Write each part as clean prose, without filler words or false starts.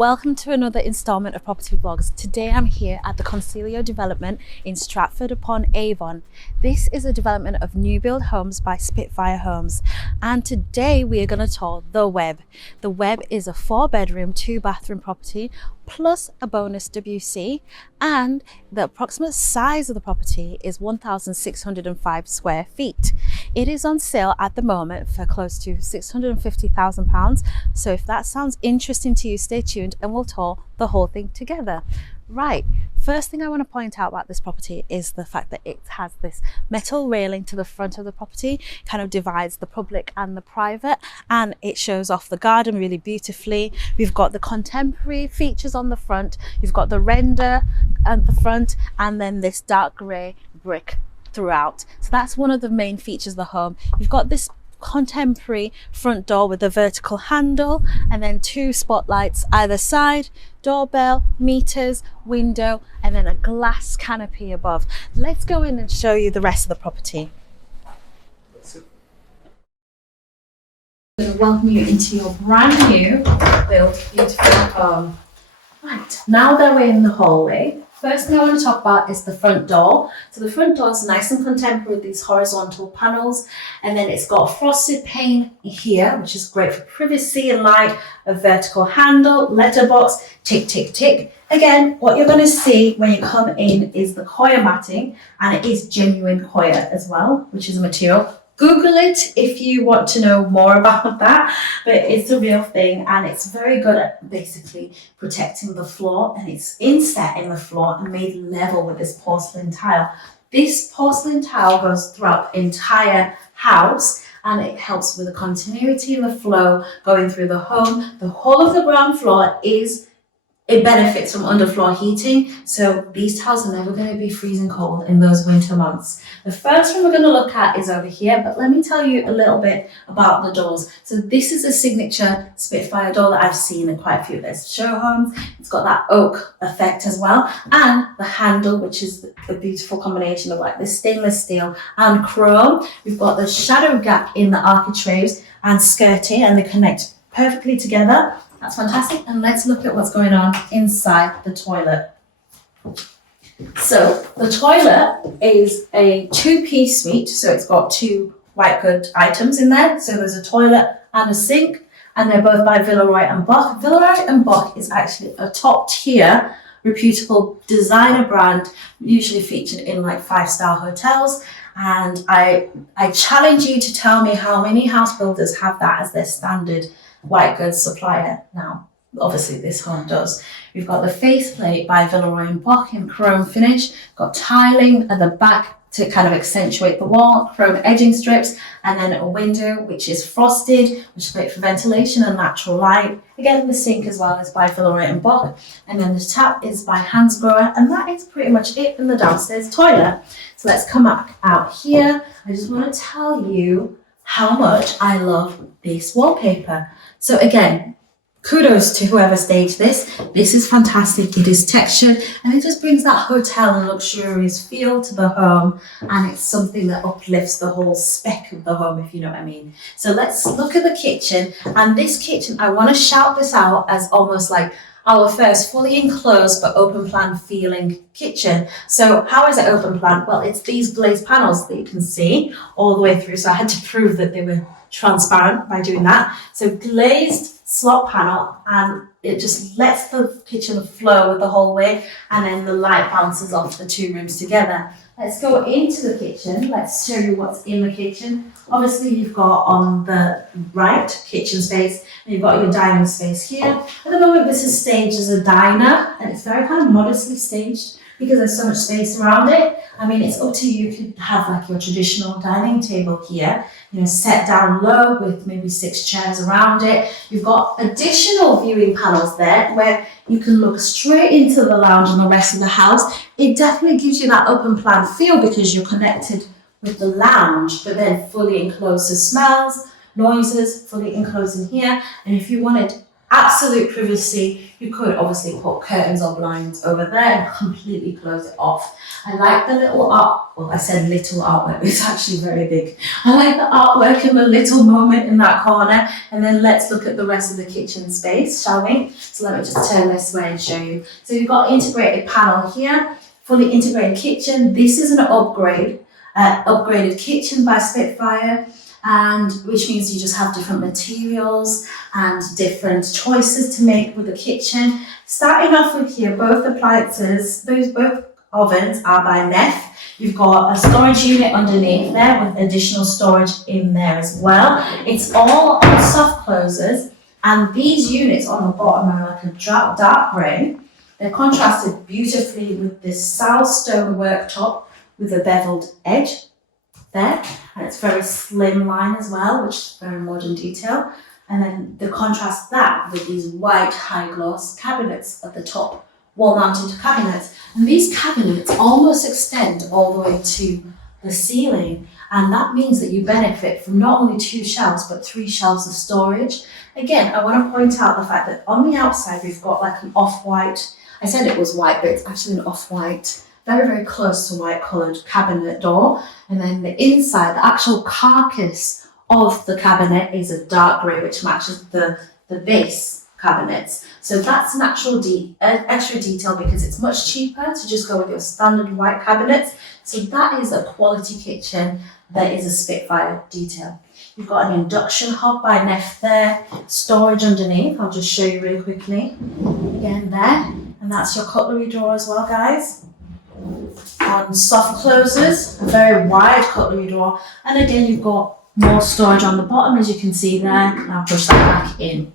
Welcome to another installment of Property Vlogs. Today I'm here at the Consilio development in Stratford upon Avon. This is a development of Newbuild homes by Spitfire Homes, and today we are going to tour the Webb. The Webb is a 4-bedroom, 2-bathroom property plus a bonus WC, and the approximate size of the property is 1,605 square feet. It is on sale at the moment for close to £650,000. So if that sounds interesting to you, stay tuned and we'll tour the whole thing together. Right, first thing I want to point out about this property is the fact that it has this metal railing to the front of the property, kind of divides the public and the private, and it shows off the garden really beautifully. We've got the contemporary features on the front, you've got the render at the front, and then this dark grey brick throughout. So that's one of the main features of the home. You've got this contemporary front door with a vertical handle and then 2 spotlights either side, doorbell, meters, window, and then a glass canopy above. Let's go in and show you the rest of the property. I'm going to welcome you into your brand new built beautiful home. Right, now that we're in the hallway, first thing I want to talk about is the front door. So the front door is nice and contemporary with these horizontal panels, and then it's got a frosted pane here, which is great for privacy and light, a vertical handle, letterbox, tick, tick, tick. Again, what you're going to see when you come in is the Coir matting, and it is genuine Coir as well, which is a material. Google it if you want to know more about that, but it's a real thing and it's very good at basically protecting the floor, and it's inset in the floor and made level with this porcelain tile. This porcelain tile goes throughout the entire house and it helps with the continuity and the flow going through the home. The whole of the ground floor it benefits from underfloor heating, so these tiles are never going to be freezing cold in those winter months. The first one we're going to look at is over here, but let me tell you a little bit about the doors. So this is a signature Spitfire door that I've seen in quite a few of their show homes. It's got that oak effect as well, and the handle, which is a beautiful combination of like this stainless steel and chrome. We've got the shadow gap in the architraves and skirting, and they connect perfectly together. That's fantastic. And let's look at what's going on inside the toilet. So the toilet is a 2-piece suite. So it's got 2 white good items in there. So there's a toilet and a sink, and they're both by Villeroy and Boch. Villeroy and Boch is actually a top tier, reputable designer brand, usually featured in like 5-star hotels. And I challenge you to tell me how many house builders have that as their standard white goods supplier. Now, obviously this home does. We've got the faceplate by Villeroy and Boch in chrome finish, got tiling at the back to kind of accentuate the wall, chrome edging strips, and then a window which is frosted, which is great for ventilation and natural light. Again, the sink as well is by Villeroy and Boch, and then the tap is by Hansgrohe, and that is pretty much it in the downstairs toilet. So let's come back out here. I just want to tell you how much I love this wallpaper. So again, kudos to whoever staged this. This is fantastic. It is textured and it just brings that hotel and luxurious feel to the home, and it's something that uplifts the whole spec of the home, if you know what I mean. So let's look at the kitchen, and this kitchen, I want to shout this out as almost like our first fully enclosed but open plan feeling kitchen. So how is it open plan? Well, it's these glazed panels that you can see all the way through. So I had to prove that they were transparent by doing that. So glazed slot panel, and it just lets the kitchen flow with the whole way, and then the light bounces off the 2 rooms together. Let's go into the kitchen. Let's show you what's in the kitchen. Obviously, you've got on the right kitchen space, and you've got your dining space here. At the moment, this is staged as a diner, and it's very kind of modestly staged because there's so much space around it. I mean, it's up to you. You could have like your traditional dining table here, you know, set down low with maybe 6 chairs around it. You've got additional viewing panels there where you can look straight into the lounge and the rest of the house. It definitely gives you that open plan feel because you're connected with the lounge, but then fully enclosed to smells, noises, fully enclosed in here. And if you wanted absolute privacy. You could obviously put curtains or blinds over there and completely close it off. I like the little art, well, I said little artwork, it's actually very big. I like the artwork and the little moment in that corner. And then let's look at the rest of the kitchen space, shall we? So let me just turn this way and show you. So you've got integrated panel here, fully integrated kitchen. This is an upgraded kitchen by Spitfire, and which means you just have different materials and different choices to make with the kitchen. Starting off with here, both appliances, both ovens are by Neff. You've got a storage unit underneath there with additional storage in there as well. It's all on soft closers, and these units on the bottom are like a dark grey. They're contrasted beautifully with this sandstone worktop with a beveled edge there, and it's very slim line as well, which is very modern detail. And then the contrast that with these white high gloss cabinets at the top, wall mounted cabinets. And these cabinets almost extend all the way to the ceiling, and that means that you benefit from not only 2 shelves but 3 shelves of storage. Again, I want to point out the fact that on the outside we've got like an off-white, I said it was white, but it's actually an off-white, very, very close to white coloured cabinet door. And then the inside, the actual carcass of the cabinet is a dark grey, which matches the base cabinets. So that's an actual extra detail because it's much cheaper to just go with your standard white cabinets. So that is a quality kitchen. That is a Spitfire detail. You've got an induction hob by Neff there, storage underneath. I'll just show you really quickly. Again there, and that's your cutlery drawer as well, guys. On soft closers, a very wide cutlery drawer, and again you've got more storage on the bottom, as you can see there. And I'll push that back in.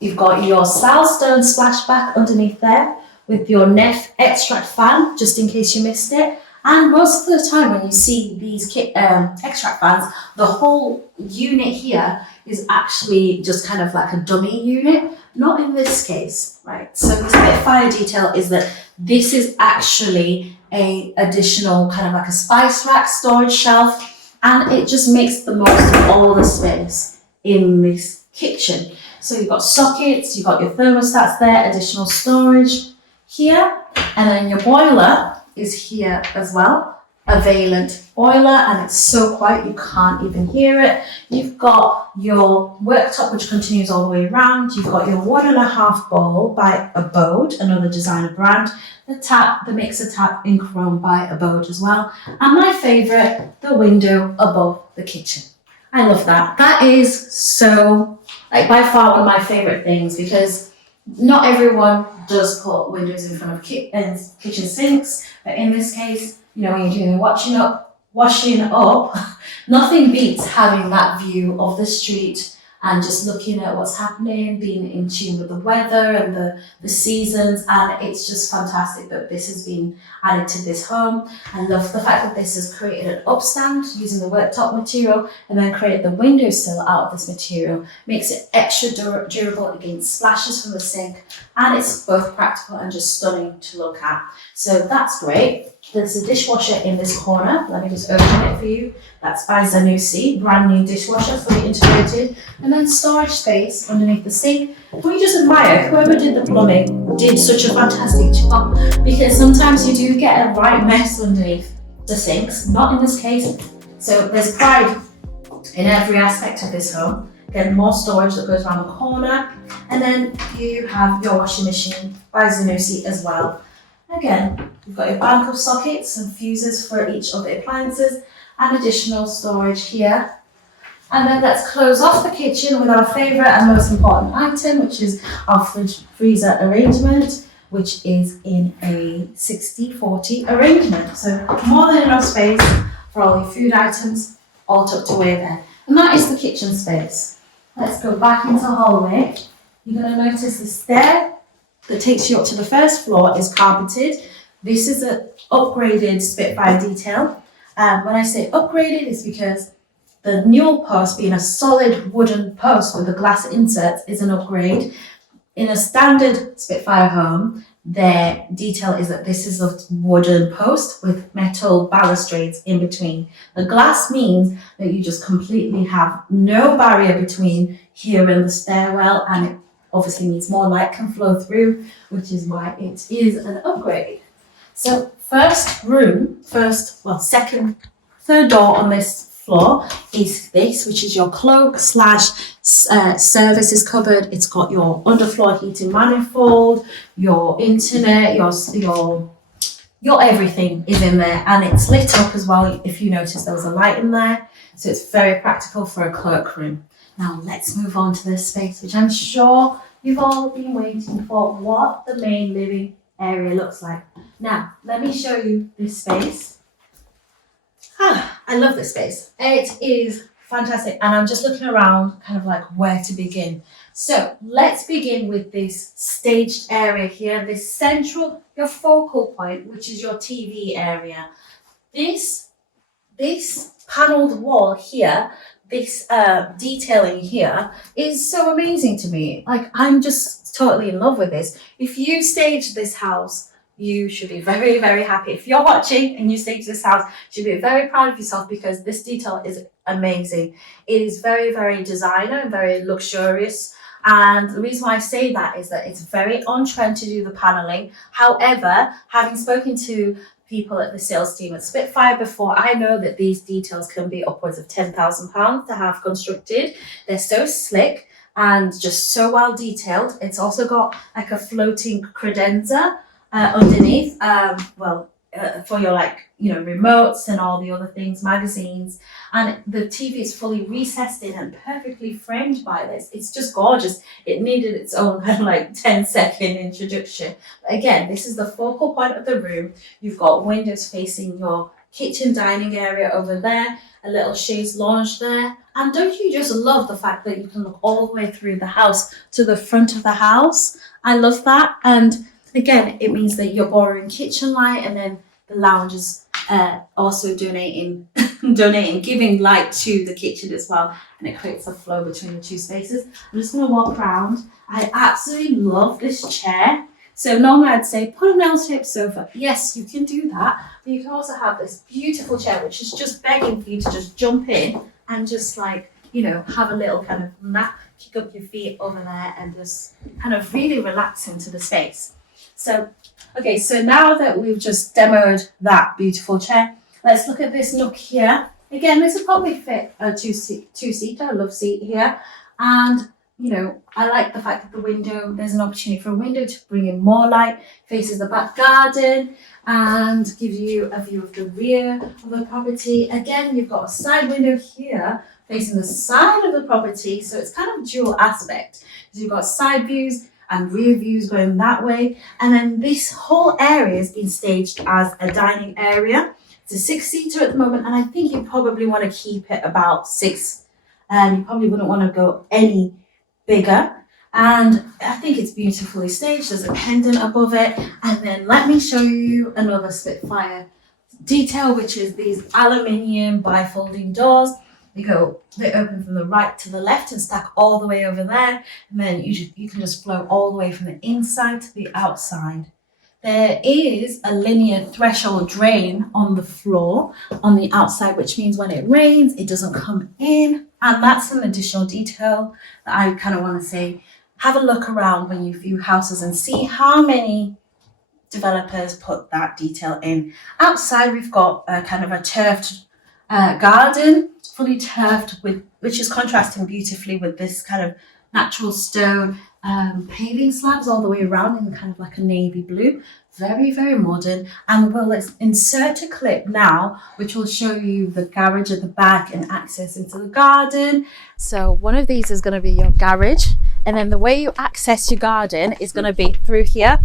You've got your sandstone splashback underneath there with your Neff extract fan, just in case you missed it. And most of the time when you see these extract fans, the whole unit here is actually just kind of like a dummy unit. Not in this case, right? So the Spitfire detail is that this is actually a additional kind of like a spice rack storage shelf, and it just makes the most of all the space in this kitchen. So you've got sockets, you've got your thermostats there, additional storage here, and then your boiler is here as well. A Valent boiler, and it's so quiet you can't even hear it. You've got your worktop, which continues all the way around. You've got your 1.5 bowl by Abode, another designer brand. The tap, the mixer tap in chrome by Abode as well. And my favourite, the window above the kitchen. I love that. That is so, like, by far one of my favourite things, because not everyone does put windows in front of kitchen sinks, but in this case, you know, when you're doing washing up, nothing beats having that view of the street and just looking at what's happening, being in tune with the weather and the seasons, and it's just fantastic that this has been added to this home. I love the fact that this has created an upstand using the worktop material and then created the windowsill out of this material. Makes it extra durable against splashes from the sink, and it's both practical and just stunning to look at. So that's great. There's a dishwasher in this corner. Let me just open it for you. That's by Ensuite, brand new dishwasher, fully integrated. And then storage space underneath the sink. We just admire whoever did the plumbing did such a fantastic job, because sometimes you do get a right mess underneath the sinks, not in this case. So there's pride in every aspect of this home. Again, more storage that goes around the corner. And then you have your washing machine by Ensuite as well. Again, you've got your bank of sockets and fuses for each of the appliances, and additional storage here. And then let's close off the kitchen with our favourite and most important item, which is our fridge freezer arrangement, which is in a 60-40 arrangement. So more than enough space for all your food items, all tucked away there. And that is the kitchen space. Let's go back into the hallway. You're going to notice the stair that takes you up to the first floor is carpeted. This is an upgraded Spitfire detail. When I say upgraded, it's because the newel post, being a solid wooden post with the glass inserts, is an upgrade. In a standard Spitfire home, their detail is that this is a wooden post with metal balustrades in between. The glass means that you just completely have no barrier between here and the stairwell, and it obviously means more light can flow through, which is why it is an upgrade. So third door on this floor is this, which is your cloak slash services cupboard. It's got your underfloor heating manifold, your internet, your everything is in there, and it's lit up as well. If you notice, there was a light in there, so it's very practical for a cloakroom. Now let's move on to this space, which I'm sure you've all been waiting for, what the main living area looks like. Now, let me show you this space. I love this space. It is fantastic, and I'm just looking around kind of like where to begin. So let's begin with this staged area here, this central, your focal point, which is your TV area. This panelled wall here, this detailing here is so amazing to me. Like, I'm just totally in love with this. If you staged this house, you should be very, very happy. If you're watching and you staged this house, you should be very proud of yourself, because this detail is amazing. It is very, very designer and very luxurious. And the reason why I say that is that it's very on trend to do the paneling. However, having spoken to people at the sales team at Spitfire before, I know that these details can be upwards of £10,000 to have constructed. They're so slick and just so well detailed. It's also got like a floating credenza underneath, for your remotes and all the other things, magazines, and the TV is fully recessed in and perfectly framed by this. It's just gorgeous. It needed its own kind of 10-second introduction. But again, this is the focal point of the room. You've got windows facing your kitchen dining area over there, a little chaise lounge there. And don't you just love the fact that you can look all the way through the house to the front of the house? I love that. And again, it means that you're borrowing kitchen light, and then the lounge is also giving light to the kitchen as well, and it creates a flow between the two spaces. I'm just going to walk around. I absolutely love this chair. So normally I'd say put an L-shaped sofa. Yes, you can do that, but you can also have this beautiful chair, which is just begging for you to just jump in and just have a little kind of nap, kick up your feet over there, and just kind of really relax into the space. So now that we've just demoed that beautiful chair, let's look at this nook here. Again, this would probably fit a two-seater, a love seat here. And, I like the fact that there's an opportunity for a window to bring in more light, faces the back garden, and gives you a view of the rear of the property. Again, you've got a side window here facing the side of the property, so it's kind of dual aspect. So you've got side views and rear views going that way. And then this whole area has been staged as a dining area. It's a 6-seater at the moment, and I think you probably want to keep it about 6. You probably wouldn't want to go any bigger. And I think it's beautifully staged. There's a pendant above it. And then let me show you another Spitfire detail, which is these aluminium bifolding doors. They open from the right to the left and stack all the way over there. And then you can just flow all the way from the inside to the outside. There is a linear threshold drain on the floor on the outside, which means when it rains, it doesn't come in. And that's an additional detail that I kind of want to say. Have a look around when you view houses and see how many developers put that detail in. Outside, we've got a kind of a turfed garden, fully turfed, which is contrasting beautifully with this kind of natural stone paving slabs all the way around in kind of like a navy blue. Very, very modern. And we'll insert a clip now, which will show you the garage at the back and access into the garden. So one of these is going to be your garage. And then the way you access your garden is going to be through here.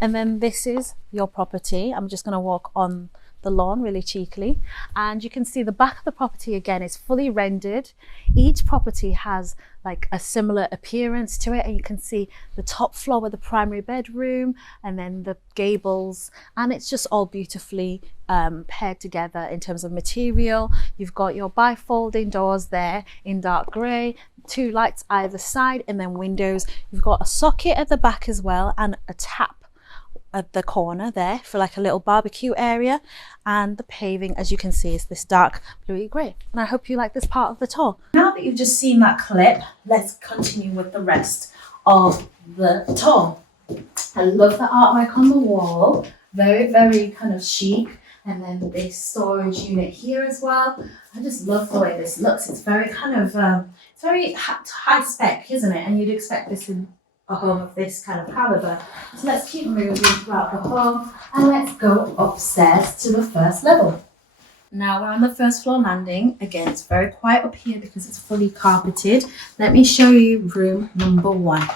And then this is your property. I'm just going to walk on the lawn really cheekily, and you can see the back of the property again is fully rendered. Each property has like a similar appearance to it, and you can see the top floor with the primary bedroom and then the gables, and it's just all beautifully paired together in terms of material. You've got your bifolding doors there in dark grey, 2 lights either side, and then windows. You've got a socket at the back as well, and a tap at the corner there for like a little barbecue area. And the paving, as you can see, is this dark bluey grey. And I hope you like this part of the tour. Now that you've just seen that clip, let's continue with the rest of the tour. I love the artwork on the wall, very, very kind of chic. And then this storage unit here as well. I just love the way this looks. It's very kind of, it's very high spec, isn't it? And you'd expect this in a home of this kind of caliber. So let's keep moving throughout the home and let's go upstairs to the first level. Now we're on the first floor landing. Again, it's very quiet up here because it's fully carpeted. Let me show you room number 1.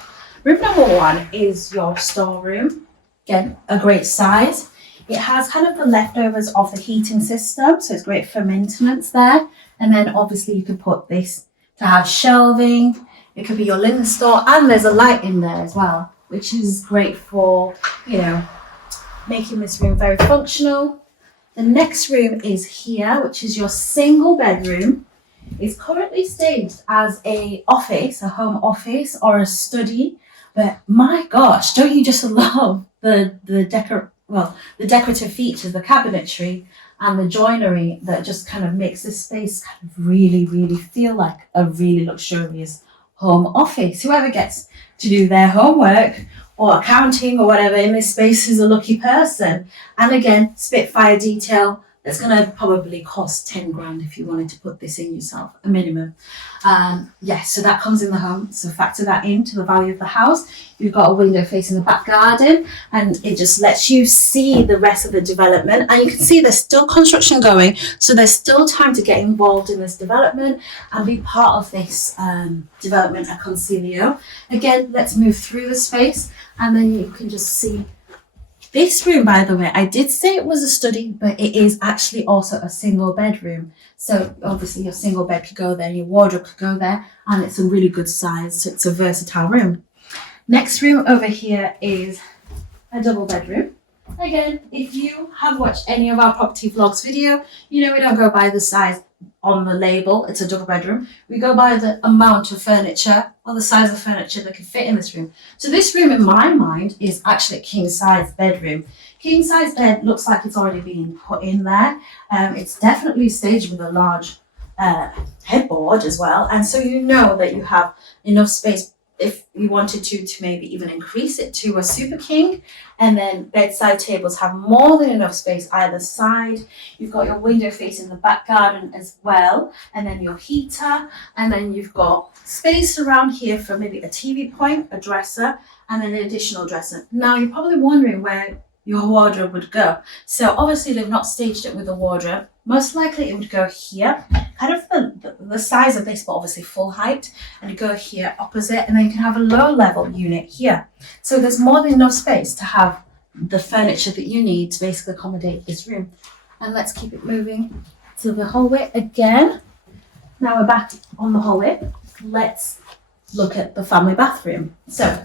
Room number 1 is your storeroom. Again, a great size. It has kind of the leftovers of the heating system, so it's great for maintenance there. And then obviously you could put this to have shelving. It could be your linen store, and there's a light in there as well, which is great for, you know, making this room very functional. The next room is here, which is your single bedroom. It's currently staged as a office, a home office or a study. But my gosh, don't you just love the decorative features, the cabinetry and the joinery that just kind of makes this space kind of really, really feel like a really luxurious home office. Whoever gets to do their homework or accounting or whatever in this space is a lucky person. And again, Spitfire detail. It's going to probably cost 10 grand if you wanted to put this in yourself, a minimum. Yes, so that comes in the home. So factor that into the value of the house. You've got a window facing the back garden, and it just lets you see the rest of the development. And you can see there's still construction going. So there's still time to get involved in this development and be part of this development at Consilio. Again, let's move through the space and then you can just see. This room, by the way, I did say it was a study, but it is actually also a single bedroom. So obviously your single bed could go there, your wardrobe could go there, and it's a really good size. So it's a versatile room. Next room over here is a double bedroom. Again, if you have watched any of our property vlogs video, you know we don't go by the size on the label. It's a double bedroom. We go by the amount of furniture or the size of furniture that can fit in this room. So this room in my mind is actually a king size bedroom. King size bed looks like it's already been put in there. It's definitely staged with a large headboard as well. And so you know that you have enough space if you wanted to maybe even increase it to a super king. And then bedside tables have more than enough space either side. You've got your window facing the back garden as well, and then your heater, and then you've got space around here for maybe a TV point, a dresser, and then an additional dresser. Now you're probably wondering where your wardrobe would go. So obviously they've not staged it with a wardrobe. Most likely it would go here, kind of the size of this, but obviously full height, and you go here opposite, and then you can have a low level unit here. So there's more than enough space to have the furniture that you need to basically accommodate this room. And let's keep it moving to the hallway again. Now we're back on the hallway. Let's look at the family bathroom. So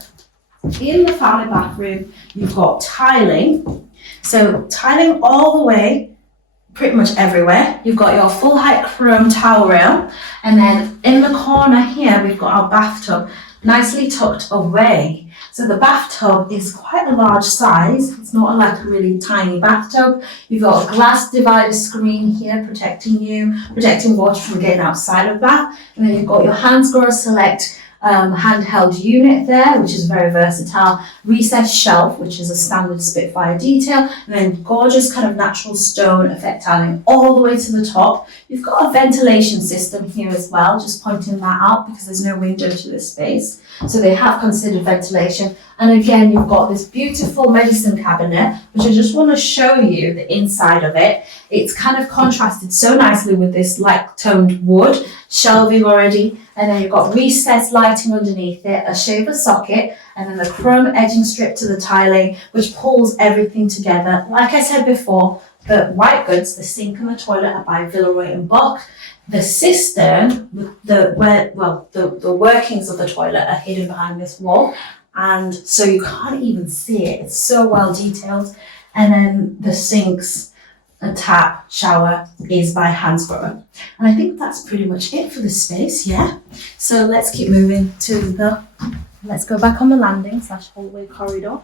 in the family bathroom, you've got tiling. So tiling all the way, pretty much everywhere. You've got your full height chrome towel rail, and then in the corner here we've got our bathtub nicely tucked away. So the bathtub is quite a large size. It's not like a really tiny bathtub. You've got a glass divider screen here protecting water from getting outside of bath, and then you've got your Hansgrohe Select handheld unit there, which is very versatile, recessed shelf, which is a standard Spitfire detail, and then gorgeous kind of natural stone effect tiling all the way to the top. You've got a ventilation system here as well, just pointing that out because there's no window to this space. So they have considered ventilation. And again, you've got this beautiful medicine cabinet, which I just want to show you the inside of it. It's kind of contrasted so nicely with this light toned wood, shelving already. And then you've got recessed lighting underneath it, a shaver socket, and then the chrome edging strip to the tiling, which pulls everything together. Like I said before, the white goods, the sink and the toilet are by Villeroy and Boch. The cistern, the workings of the toilet are hidden behind this wall, and so you can't even see it. It's so well detailed. And then the sinks, a tap, shower is by Hansgrohe. And I think that's pretty much it for the space, yeah? So let's keep moving let's go back on the landing / hallway corridor.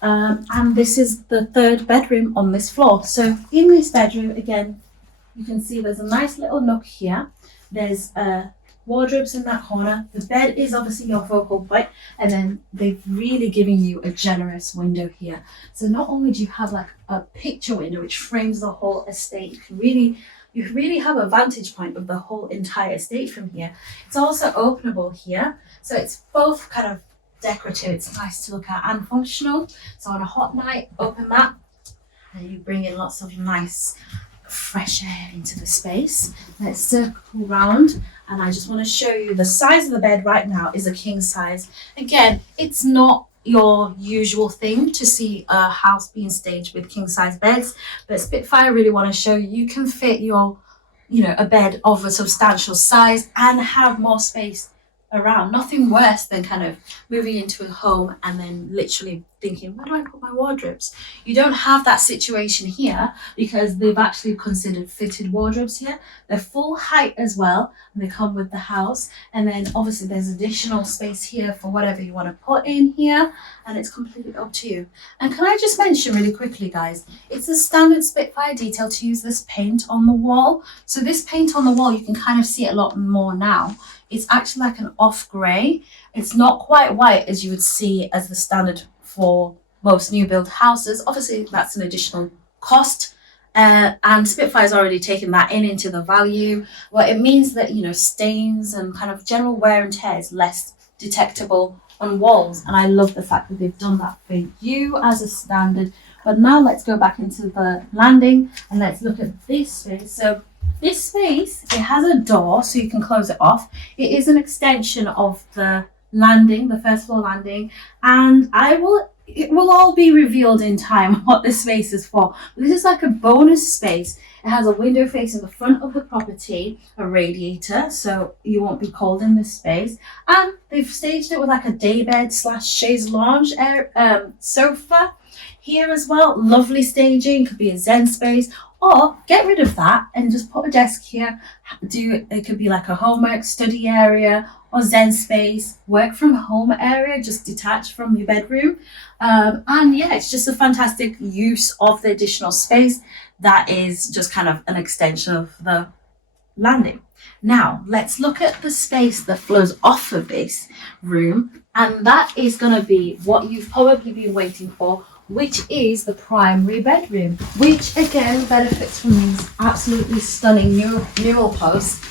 And this is the third bedroom on this floor. So in this bedroom, again, you can see there's a nice little nook here. There's a wardrobes in that corner. The bed is obviously your focal point, and then they've really given you a generous window here. So not only do you have like a picture window which frames the whole estate, you really have a vantage point of the whole entire estate from here. It's also openable here, so it's both kind of decorative, it's nice to look at, and functional. So on a hot night, open that and you bring in lots of nice fresh air into the space. Let's circle round, and I just want to show you the size of the bed right now is a king size. Again, it's not your usual thing to see a house being staged with king size beds, but Spitfire really want to show you can fit your, a bed of a substantial size and have more space around. Nothing worse than kind of moving into a home and then literally thinking, where do I put my wardrobes? You don't have that situation here because they've actually considered fitted wardrobes here. They're full height as well, and they come with the house. And then obviously there's additional space here for whatever you want to put in here, and it's completely up to you. And can I just mention really quickly, guys, it's a standard Spitfire detail to use this paint on the wall. So this paint on the wall, you can kind of see it a lot more now. It's actually like an off grey. It's not quite white as you would see as the standard for most new build houses. Obviously that's an additional cost, and Spitfire's already taken that into the value. Well, it means that stains and kind of general wear and tear is less detectable on walls, and I love the fact that they've done that for you as a standard. But now let's go back into the landing and let's look at this space. So this space, it has a door so you can close it off. It is an extension of the landing, the first floor landing, and it will all be revealed in time what this space is for. This is like a bonus space. It has a window facing the front of the property, a radiator, so you won't be cold in this space. And they've staged it with like a daybed / chaise lounge sofa here as well. Lovely staging, could be a zen space. Or get rid of that and just put a desk here. It could be like a homework study area or zen space, work from home area, just detached from your bedroom. And yeah, it's just a fantastic use of the additional space that is just kind of an extension of the landing. Now, let's look at the space that flows off of this room, and that is going to be what you've probably been waiting for, which is the primary bedroom, which again benefits from these absolutely stunning mural posts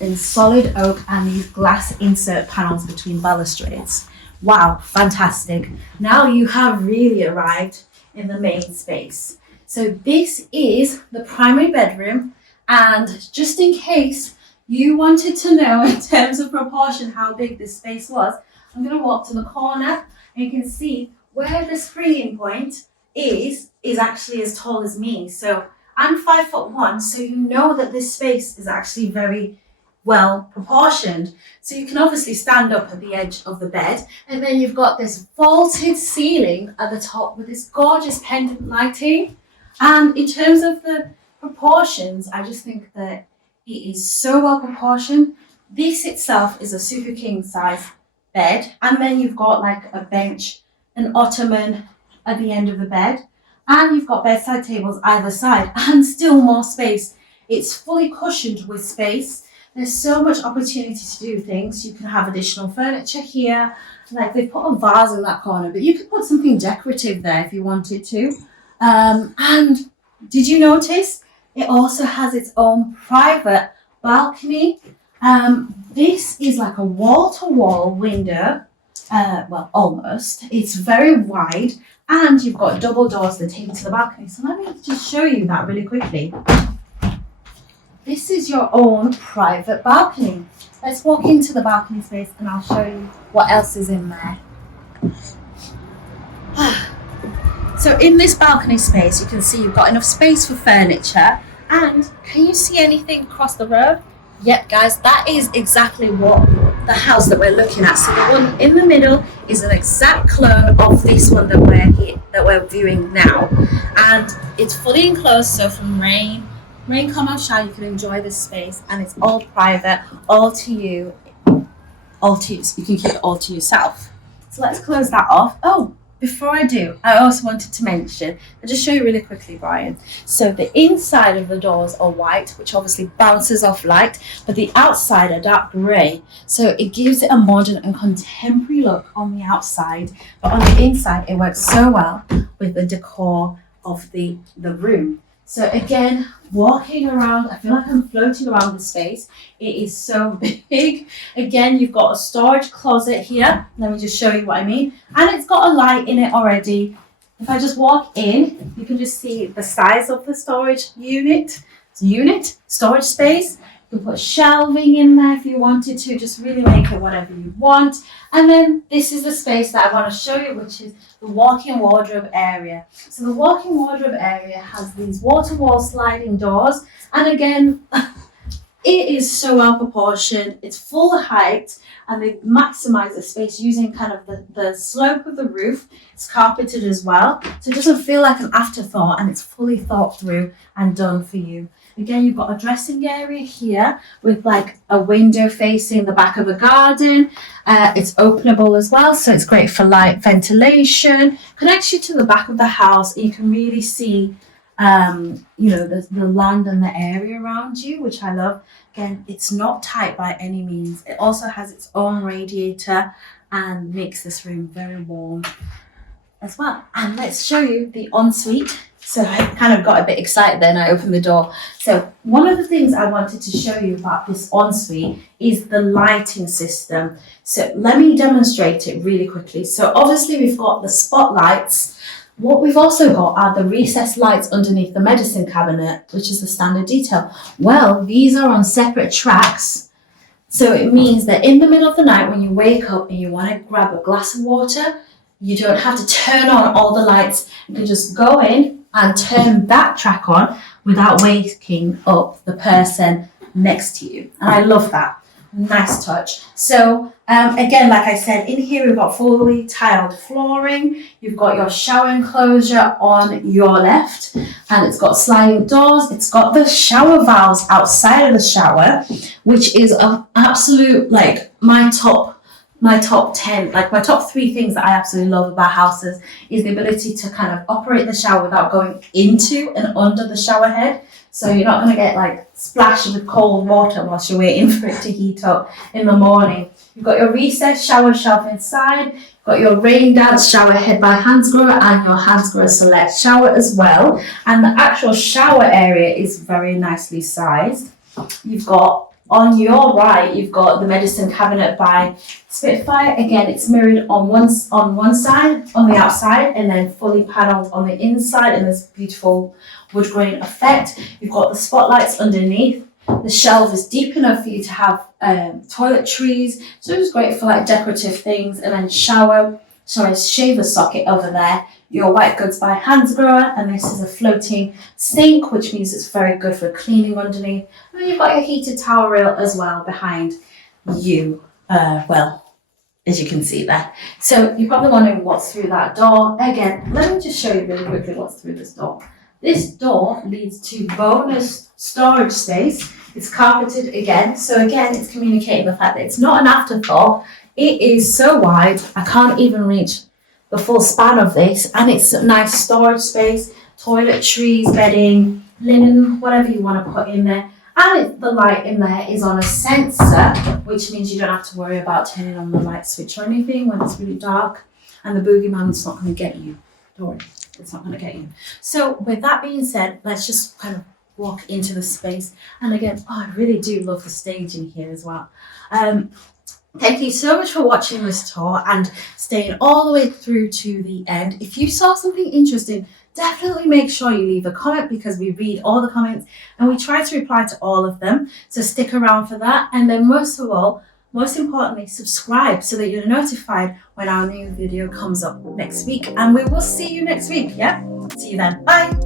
in solid oak and these glass insert panels between balustrades. Wow, fantastic. Now you have really arrived in the main space. So this is the primary bedroom, and just in case you wanted to know in terms of proportion how big this space was, I'm going to walk to the corner and you can see where the springing point is actually as tall as me. So I'm 5'1", so you know that this space is actually very well proportioned. So you can obviously stand up at the edge of the bed, and then you've got this vaulted ceiling at the top with this gorgeous pendant lighting. And in terms of the proportions, I just think that it is so well proportioned. This itself is a super king size bed, and then you've got like a bench, an ottoman at the end of the bed, and you've got bedside tables either side, and still more space. It's fully cushioned with space. There's so much opportunity to do things. You can have additional furniture here, like they put a vase in that corner, but you could put something decorative there if you wanted to. And did you notice it also has its own private balcony? This is like a wall-to-wall window. Well, almost. It's very wide, and you've got double doors that take you to the balcony. So let me just show you that really quickly. This is your own private balcony. Let's walk into the balcony space and I'll show you what else is in there. So in this balcony space, you can see you've got enough space for furniture. And can you see anything across the road? Yep, guys, that is exactly what the house that we're looking at. So the one in the middle is an exact clone of this one that we're viewing now, and it's fully enclosed. So from rain, come or shine, you can enjoy this space, and it's all private, all to you. So you can keep it all to yourself. So let's close that off. Oh, before I do, I also wanted to mention, I'll just show you really quickly, Brian. So the inside of the doors are white, which obviously bounces off light, but the outside are dark grey. So it gives it a modern and contemporary look on the outside, but on the inside, it works so well with the decor of the room. So again, walking around, I feel like I'm floating around the space. It is so big. Again, you've got a storage closet here. Let me just show you what I mean. And it's got a light in it already. If I just walk in, you can just see the size of the storage storage space. You can put shelving in there if you wanted to, just really make it whatever you want. And then this is the space that I want to show you, which is the walk-in wardrobe area. So the walk-in wardrobe area has these water wall sliding doors. And again, it is so well proportioned. It's full height and they maximize the space using kind of the slope of the roof. It's carpeted as well. So it doesn't feel like an afterthought and it's fully thought through and done for you. Again, you've got a dressing area here with like a window facing the back of a garden. It's openable as well, so it's great for light ventilation. Connects you to the back of the house. And you can really see, the land and the area around you, which I love. Again, it's not tight by any means. It also has its own radiator and makes this room very warm as well. And let's show you the ensuite. So I kind of got a bit excited then I opened the door. So one of the things I wanted to show you about this ensuite is the lighting system. So let me demonstrate it really quickly. So obviously we've got the spotlights. What we've also got are the recessed lights underneath the medicine cabinet, which is the standard detail. Well, these are on separate tracks. So it means that in the middle of the night when you wake up and you want to grab a glass of water, you don't have to turn on all the lights. You can just go in and turn that track on without waking up the person next to you. And I love that. Nice touch. So again, like I said, in here we've got fully tiled flooring. You've got your shower enclosure on your left and it's got sliding doors. It's got the shower valves outside of the shower, which is an absolute, like my top 10, like my top 3 things that I absolutely love about houses is the ability to kind of operate the shower without going into and under the shower head. So you're not going to get like splashed with cold water whilst you're waiting for it to heat up in the morning. You've got your recessed shower shelf inside. You've got your rain dance shower head by Hansgrohe and your Hansgrohe Select shower as well. And the actual shower area is very nicely sized. You've got on your right, you've got the medicine cabinet by Spitfire. Again, it's mirrored on one side, on the outside, and then fully panelled on the inside in this beautiful wood grain effect. You've got the spotlights underneath. The shelf is deep enough for you to have toiletries, so it's great for like decorative things. And then shaver socket over there. Your white goods by Hansgrohe, and this is a floating sink, which means it's very good for cleaning underneath. And then you've got your heated towel rail as well behind you, as you can see there. So you're probably wondering what's through that door. Again, let me just show you really quickly what's through this door. This door leads to bonus storage space. It's carpeted again. So again, it's communicating the fact that it's not an afterthought. It is so wide, I can't even reach the full span of this, and it's a nice storage space, toiletries, bedding, linen, whatever you want to put in there. And the light in there is on a sensor, which means you don't have to worry about turning on the light switch or anything when it's really dark, and the boogeyman's not going to get you. Don't worry, it's not going to get you. So with that being said, let's just kind of walk into the space. And again, I really do love the staging here as well. Thank you so much for watching this tour and staying all the way through to the end. If you saw something interesting, definitely make sure you leave a comment because we read all the comments and we try to reply to all of them. So stick around for that. And then most importantly, subscribe so that you're notified when our new video comes up next week. And we will see you next week. Yeah? See you then. Bye.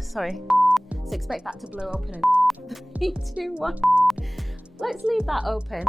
Sorry. So expect that to blow open in 3, 2, 1. Let's leave that open.